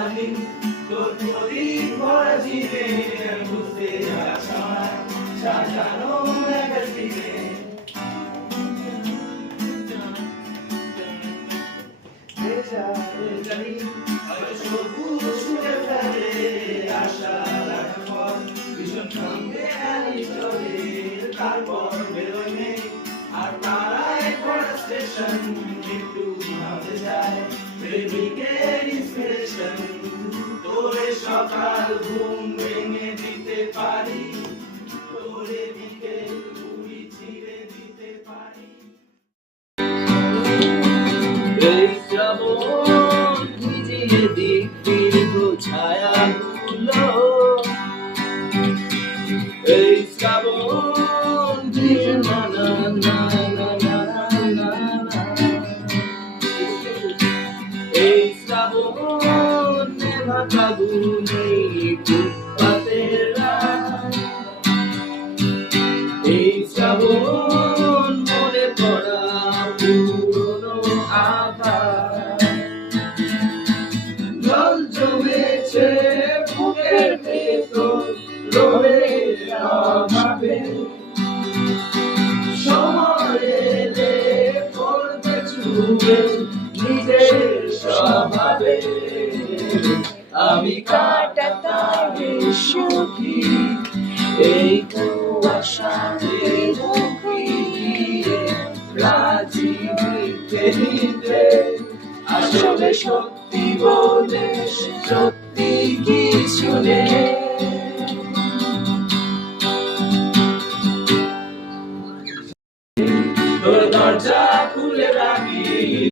সারাদিন তোর প্রদীপ ভরা জীবে বুঝতে আশায় সাজানো ম্যাগাজিনে সবুজ ছুঁড়ে ফেলে আশা রাখা পর ভীষণ সঙ্গে চলে তারপর বেরোয় নেই আর তারায় পড়া স্টেশন একটু ভাবতে যায় প্রেমিকের ইন্সপিরেশন তোরে সকাল ঘুম ভেঙে দিতে পারি তোরে বিকেল ঘুড়ি ছিঁড়ে দিতে পারি এই শ্রাবণ ভিজিয়ে দিক দীর্ঘ ছায়াগুলো এই শ্রাবণ ভিজে না না না না না না না এই শ্রাবণ নেভা কাগুনে ফুটপাতের রাত এই শ্রাবণ মনে পড়া পুরনো আকাশ জল জমেছে বুকের ভেতর রোদের অভাবে সময় এলে পড়বে চুবে নিজের স্বভাবে আমি কাটাতারে সুখী এই কুয়াশাতে ঢুকিয়ে রাজি নিতে নিতে আসলে সত্যি বলে সত্যি কিছু নেই